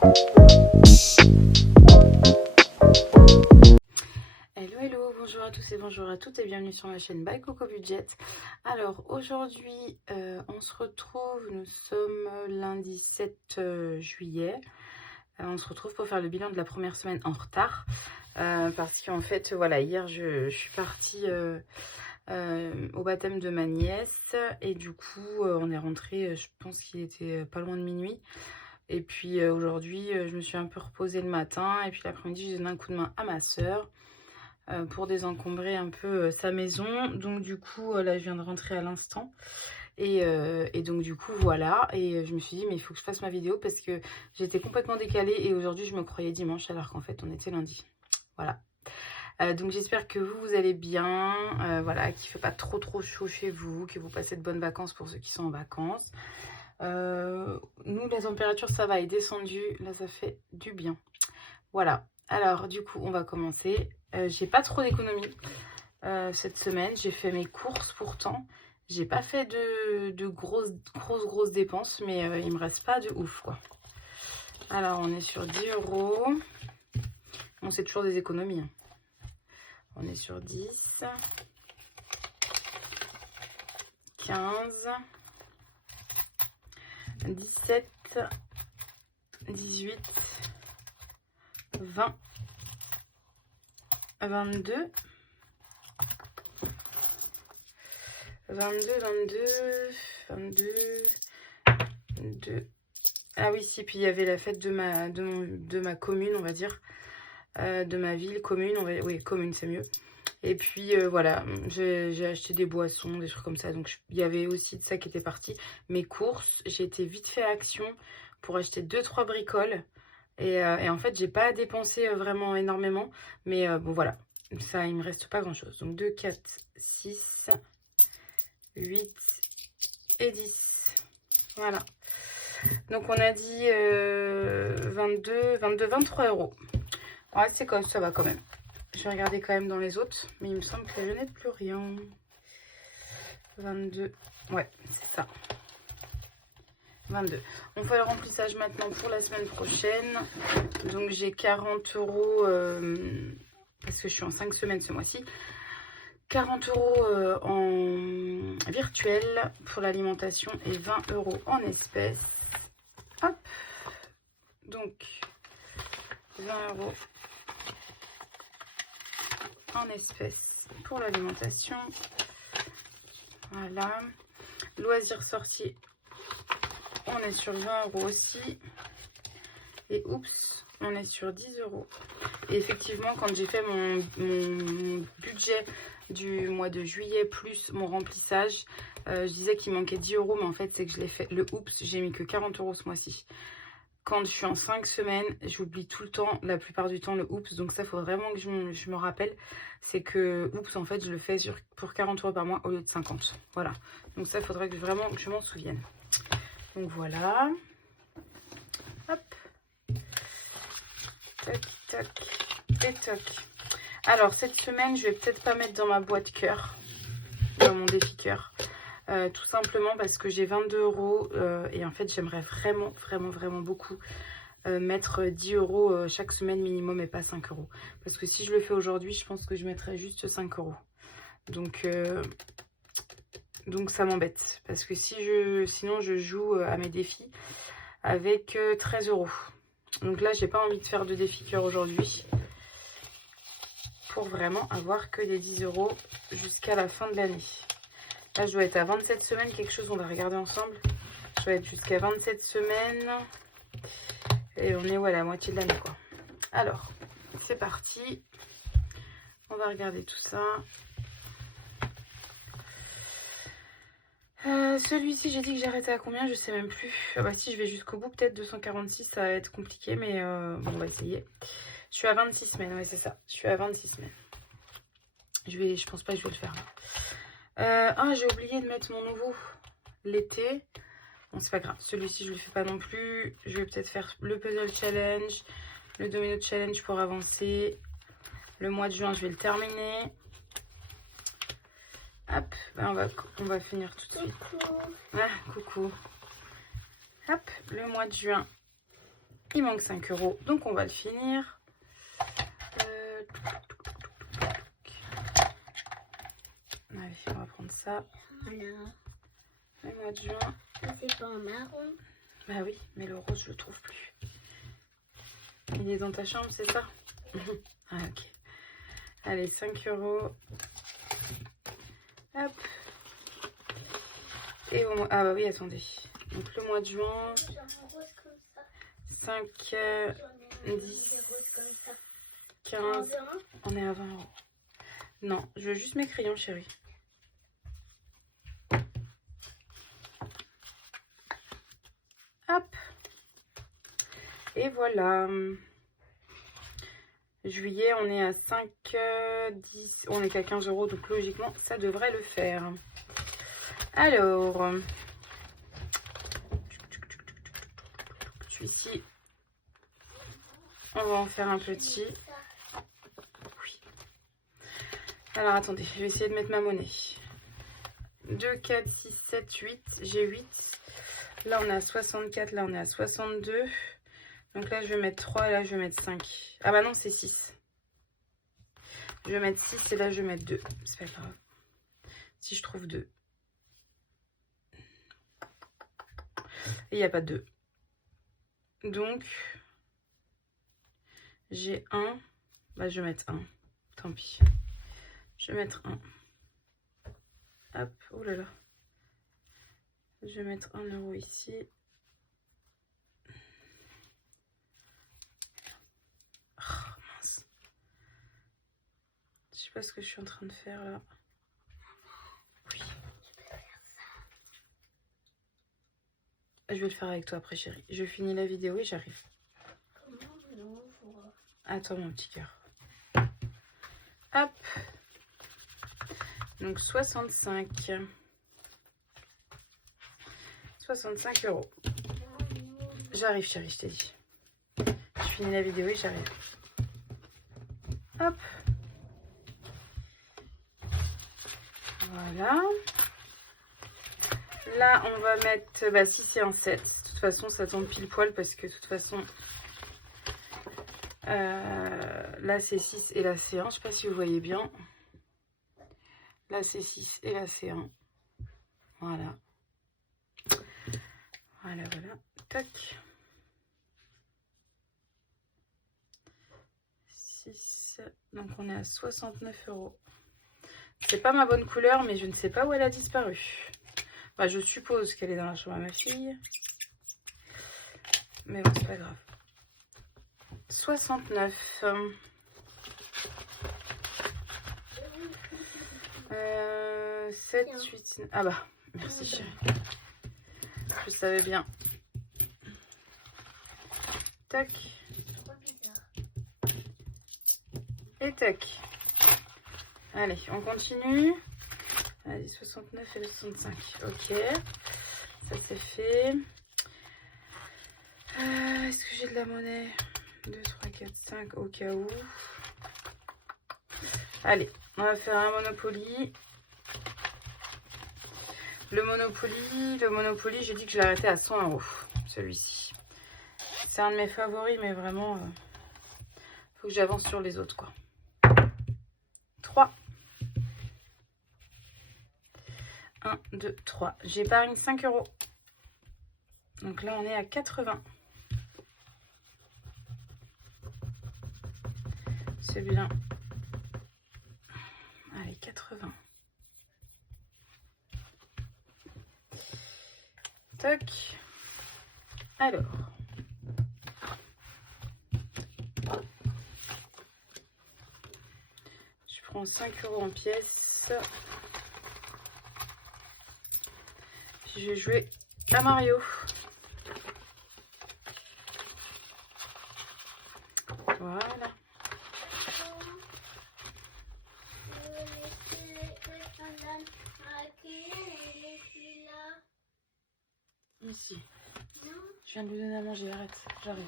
Hello, bonjour à tous et bonjour à toutes et bienvenue sur ma chaîne By Coco Budget. Alors aujourd'hui on se retrouve, nous sommes lundi 7 juillet. On se retrouve pour faire le bilan de la première semaine en retard. Parce qu'en fait voilà, hier je suis partie au baptême de ma nièce et du coup on est rentré, je pense qu'il était pas loin de minuit. Et puis aujourd'hui je me suis un peu reposée le matin et puis l'après-midi j'ai donné un coup de main à ma soeur pour désencombrer un peu sa maison. Donc du coup là je viens de rentrer à l'instant et donc du coup voilà, et je me suis dit mais il faut que je fasse ma vidéo parce que j'étais complètement décalée et aujourd'hui je me croyais dimanche alors qu'en fait on était lundi. Voilà. Donc j'espère que vous allez bien, voilà, qu'il ne fait pas trop chaud chez vous, que vous passez de bonnes vacances pour ceux qui sont en vacances. Nous la température ça va, est descendue, là ça fait du bien. Voilà, alors du coup on va commencer. J'ai pas trop d'économies cette semaine, j'ai fait mes courses pourtant. J'ai pas fait de grosses dépenses, mais il me reste pas de ouf quoi. Alors on est sur 10 €. Bon, c'est toujours des économies, hein. On est sur 10, 15, 17, 18, 20, 22, 22. Ah oui, si, puis il y avait la fête de ma commune, on va dire. De ma ville, commune, oui, commune, c'est mieux. Et puis voilà, j'ai acheté des boissons, des trucs comme ça. Donc il y avait aussi de ça qui était parti. Mes courses, j'ai été vite fait à Action pour acheter 2-3 bricoles. Et en fait, j'ai pas dépensé vraiment énormément. Mais bon, voilà, ça, il me reste pas grand chose. Donc 2, 4, 6, 8 et 10. Voilà. Donc on a dit 23 €. Ouais, c'est comme ça va quand même. Je vais regarder quand même dans les autres, mais il me semble que je n'ai plus rien. 22, ouais, c'est ça. 22. On fait le remplissage maintenant pour la semaine prochaine. Donc j'ai 40 €, parce que je suis en 5 semaines ce mois-ci. 40 € en virtuel pour l'alimentation et 20 € en espèces. Hop. Donc 20 € en espèces pour l'alimentation. Voilà. Loisirs sorties, on est sur 20 € aussi. Et oups, on est sur 10 €. Et effectivement, quand j'ai fait mon budget du mois de juillet plus mon remplissage, je disais qu'il manquait 10 €, mais en fait c'est que je l'ai fait le oups, j'ai mis que 40 € ce mois-ci. Quand je suis en 5 semaines, j'oublie tout le temps, la plupart du temps, le oups. Donc ça, il faut vraiment que je me rappelle. C'est que oups, en fait, je le fais pour 40 € par mois au lieu de 50. Voilà. Donc ça, il faudrait vraiment que je m'en souvienne. Donc voilà. Hop. Tac, tac et tac. Alors, cette semaine, je vais peut-être pas mettre dans ma boîte cœur, dans mon défi cœur. Tout simplement parce que j'ai 22 € et en fait j'aimerais vraiment beaucoup mettre 10 € chaque semaine minimum et pas 5 €. Parce que si je le fais aujourd'hui, je pense que je mettrai juste 5 €. Donc ça m'embête. Parce que sinon je joue à mes défis avec 13 €. Donc là, j'ai pas envie de faire de défi cœur aujourd'hui. Pour vraiment avoir que des 10 € jusqu'à la fin de l'année. Là, je dois être à 27 semaines, quelque chose, on va regarder ensemble. Je dois être jusqu'à 27 semaines. Et on est à la moitié de l'année, quoi. Alors, c'est parti. On va regarder tout ça. Celui-ci, j'ai dit que j'arrêtais à combien? Je sais même plus. Ah bah si, je vais jusqu'au bout, peut-être 246, ça va être compliqué, mais bon, on va essayer. Je suis à 26 semaines, ouais, c'est ça. Je suis à 26 semaines. Je pense pas que je vais le faire. Ah, j'ai oublié de mettre mon nouveau l'été. Bon, c'est pas grave. Celui-ci, je le fais pas non plus. Je vais peut-être faire le puzzle challenge, le domino challenge pour avancer. Le mois de juin, je vais le terminer. Hop, ben on va finir tout de suite. Ah, coucou. Hop, le mois de juin. Il manque 5 euros, donc on va le finir. Allez, on va prendre ça. Voilà. Le mois de juin. C'est pas en marron. Bah oui, mais le rose, je le trouve plus. Il est dans ta chambre, c'est ça? Ah, ok. Allez, 5 euros. Hop. Et au mois... Ah bah oui, attendez. Donc le mois de juin. Genre un rose comme ça. 5, 10, Des roses comme ça. 15. On est à 20 euros. Non, je veux juste mes crayons, chérie. Hop. Et voilà. Juillet, on est à 5, 10. On est qu'à 15 euros, donc logiquement, ça devrait le faire. Alors, celui-ci, on va en faire un petit. Oui. Alors, attendez, je vais essayer de mettre ma monnaie. 2, 4, 6, 7, 8. J'ai 8. Là, on est à 64. Là, on est à 62. Donc là, je vais mettre 3 et là, je vais mettre 5. Ah bah non, c'est 6. Je vais mettre 6 et là, je vais mettre 2. C'est pas grave. Si je trouve 2. Et il n'y a pas de 2. Donc, j'ai 1. Bah, je vais mettre 1. Tant pis. Je vais mettre 1. Hop, oh là là. Je vais mettre 1 euro ici. Oh, mince. Je sais pas ce que je suis en train de faire là. Oui. Je vais le faire avec toi après, chérie. Je finis la vidéo et j'arrive. Comment on ouvre? Attends, mon petit cœur. Hop. Donc 65. 65 euros. J'arrive, chérie, je t'ai dit. Je finis la vidéo et j'arrive. Hop. Voilà. Là, on va mettre bah, 6 et un 7. De toute façon, ça tombe pile poil parce que de toute façon, là, c'est 6 et là, c'est 1. Je ne sais pas si vous voyez bien. Là, c'est 6 et là, c'est 1. Voilà. Voilà, voilà. Tac. 6. Donc, on est à 69 euros. C'est pas ma bonne couleur, mais je ne sais pas où elle a disparu. Bah, je suppose qu'elle est dans la chambre à ma fille. Mais bon, c'est pas grave. 69. 7, 8, 9. Ah bah, merci chérie. Je savais bien. Tac. Et tac. Allez, on continue. Allez, 69 et 65. Ok. Ça c'est fait. Est-ce que j'ai de la monnaie? 2, 3, 4, 5 au cas où. Allez, on va faire un Monopoly. Le Monopoly, j'ai dit que je l'arrêtais à 100 euros. Celui-ci. C'est un de mes favoris, mais vraiment, faut que j'avance sur les autres, quoi. 3. 1, 2, 3. J'épargne 5 euros. Donc là, on est à 80. C'est bien. Allez, 80. Tac. Alors. Je prends 5 euros en pièces. Puis je vais jouer à Mario. Voilà. Ici. Je viens de lui donner à manger, arrête, j'arrive.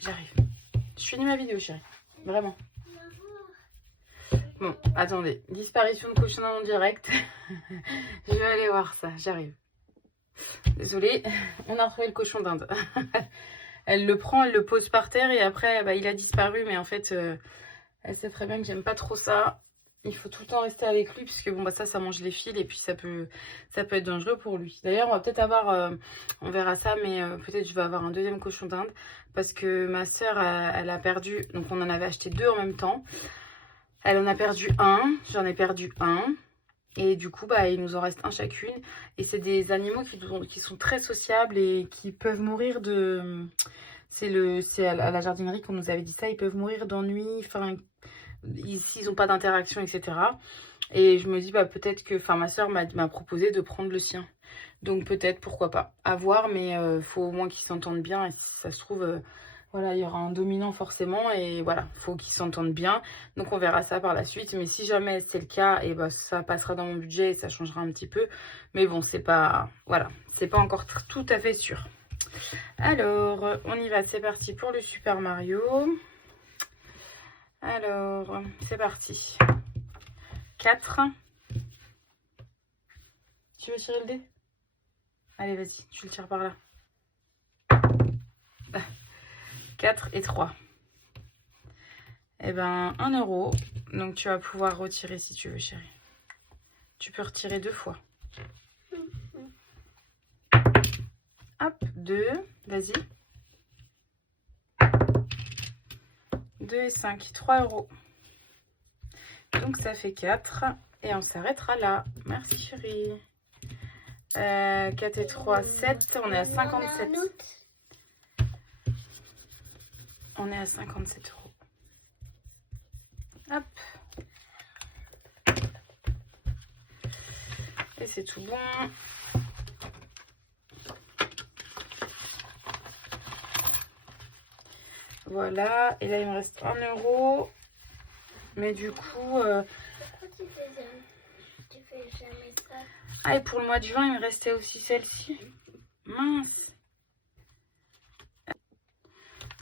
J'arrive. Je finis ma vidéo, chérie. Vraiment. Bon, attendez. Disparition de cochon en direct. Je vais aller voir ça, j'arrive. Désolée, on a retrouvé le cochon d'Inde. Elle le prend, elle le pose par terre et après, bah, il a disparu. Mais en fait, elle sait très bien que j'aime pas trop ça. Il faut tout le temps rester avec lui puisque bon, bah, ça mange les fils et puis ça peut être dangereux pour lui. D'ailleurs, on va peut-être avoir, on verra ça, mais peut-être je vais avoir un deuxième cochon d'Inde parce que ma soeur, elle a perdu, donc on en avait acheté 2 en même temps. Elle en a perdu un, j'en ai perdu un. Et du coup, bah, il nous en reste un chacune. Et c'est des animaux qui sont très sociables et qui peuvent mourir de... C'est à la jardinerie qu'on nous avait dit ça. Ils peuvent mourir d'ennui, enfin, s'ils n'ont pas d'interaction, etc. Et je me dis, bah, peut-être que... Enfin, ma soeur m'a proposé de prendre le sien. Donc peut-être, pourquoi pas. À voir, mais faut au moins qu'ils s'entendent bien. Et si ça se trouve... voilà, il y aura un dominant forcément et voilà, faut qu'ils s'entendent bien. Donc on verra ça par la suite. Mais si jamais c'est le cas, et ben ça passera dans mon budget et ça changera un petit peu. Mais bon, c'est pas, voilà, c'est pas encore tout à fait sûr. Alors, on y va, c'est parti pour le Super Mario. Alors, c'est parti. 4. Tu veux tirer le dé? Allez, vas-y, tu le tires par là. 4 et 3. Et ben 1 €. Donc tu vas pouvoir retirer si tu veux, chérie. Tu peux retirer 2 fois. Hop, 2. Vas-y. 2 et 5. 3 €. Donc ça fait 4. Et on s'arrêtera là. Merci chérie. 4 et 3, 7. On est à 57. On est à 57 €. Hop. Et c'est tout bon. Voilà. Et là, il me reste 1 €. Mais du coup... Pourquoi tu fais jamais ça? Ah, et pour le mois de juin, il me restait aussi celle-ci. Mince.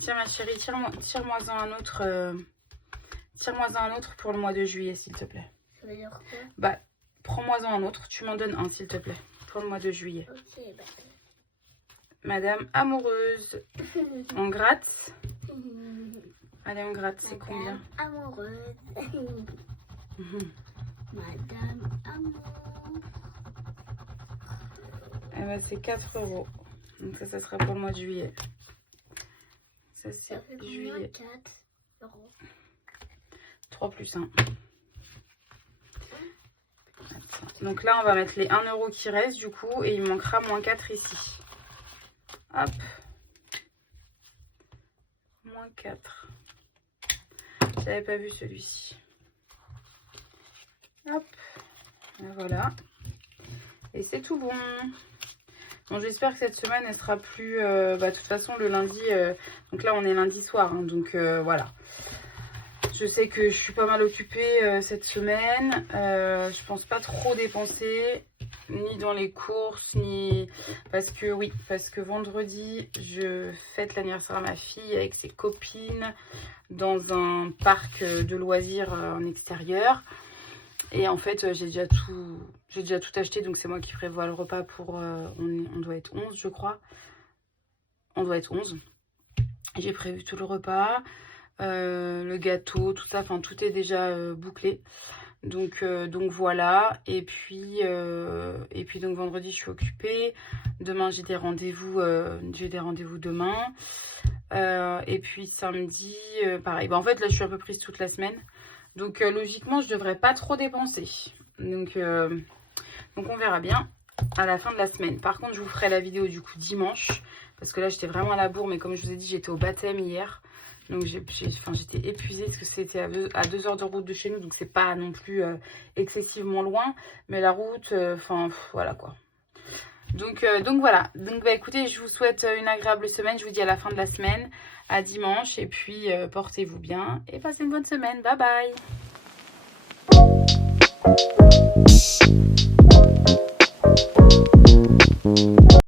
Tiens, ma chérie, tire-moi-en un autre. Tire-moi-en un autre pour le mois de juillet, s'il te plaît. Ça veut dire quoi? Bah, prends-moi-en un autre. Tu m'en donnes un, s'il te plaît, pour le mois de juillet. Ok, bah. Madame amoureuse. On gratte. Allez, on gratte. C'est combien? Amoureuse. Madame amour. Eh ben, c'est 4 €. Donc ça sera pour le mois de juillet. Ça, c'est juillet. 4 €. 3 plus 1. Donc là, on va mettre les 1 € qui restent du coup. Et il manquera moins 4 ici. Hop. Moins 4. J'avais pas vu celui-ci. Hop. Et voilà. Et c'est tout bon. Bon, j'espère que cette semaine, elle sera plus... de toute façon, le lundi... donc là, on est lundi soir. Hein, donc voilà. Je sais que je suis pas mal occupée cette semaine. Je pense pas trop dépenser. Ni dans les courses, ni... Parce que vendredi, je fête l'anniversaire à ma fille avec ses copines dans un parc de loisirs en extérieur. Et en fait, j'ai déjà tout acheté, donc c'est moi qui prévois le repas pour... on doit être 11, je crois. On doit être 11. J'ai prévu tout le repas, le gâteau, tout ça, enfin tout est déjà bouclé. Donc voilà, et puis donc vendredi je suis occupée, demain j'ai des rendez-vous demain, et puis samedi pareil. Bah, en fait là je suis un peu prise toute la semaine, donc logiquement je devrais pas trop dépenser, donc on verra bien à la fin de la semaine. Par contre je vous ferai la vidéo du coup dimanche, parce que là j'étais vraiment à la bourre, mais comme je vous ai dit j'étais au baptême hier. Donc j'étais épuisée parce que c'était à 2 heures de route de chez nous. Donc c'est pas non plus excessivement loin. Mais la route, voilà quoi. Donc voilà. Donc bah écoutez, je vous souhaite une agréable semaine. Je vous dis à la fin de la semaine. À dimanche. Et puis portez-vous bien. Et passez une bonne semaine. Bye bye.